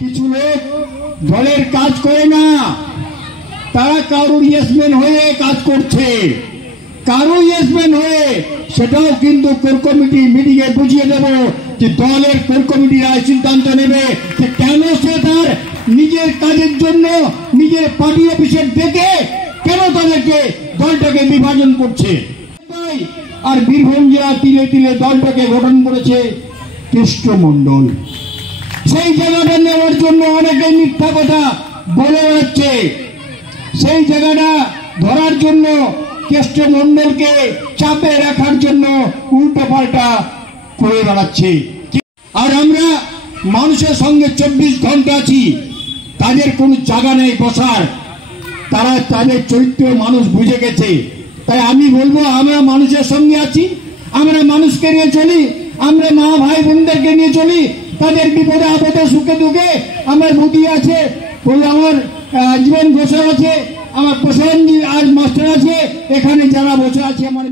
কিছু লোক দলের কাজ করে না, তারা কারোর ইয়েসম্যান হয়ে কাজ করছে, কারো ইয়েসম্যান হয়ে। সেটাও কিন্তু কোর কমিটি মিটিং এ বুঝিয়ে দেব যে দলের কোর কমিটিরা সিদ্ধান্ত নেবে যে কেন সে তার নিজের কাজের জন্য নিজের পার্টি অফিসের ডেকে কেন তাদেরকে দলটাকে বিভাজন করছে। আর বীরভূম জেলা তিলে তিলে দলটাকে গঠন করেছে কৃষ্ণ মণ্ডল। সেই জায়গাটা নেওয়ার জন্য অনেকে মিথ্যা কথা বলে বেড়াচ্ছে, সেই জায়গাটা ধরার জন্য কৃষ্ণ মণ্ডলকে চাপে রাখার জন্য উল্টো পাল্টা করে বেড়াচ্ছে। আর আমরা মানুষের সঙ্গে 24 ঘন্টা আছি, তাদের কোনো জায়গা নেই বসার, তারা তাদের চরিত্র মানুষ বুঝে গেছে। তাই আমি বলবো আমরা মানুষের সঙ্গে আছি, আমরা মানুষকে নিয়ে চলি, আমরা মা ভাই বোনদেরকে নিয়ে চলি, তাদের বিপদে আপদে সুখে দুঃখে। আমার বুদ্ধি আছে, আমার জীবন বসে আছে, আমার প্রসেনজি আজ মাস্টার আছে, এখানে যারা বসে আছে আমার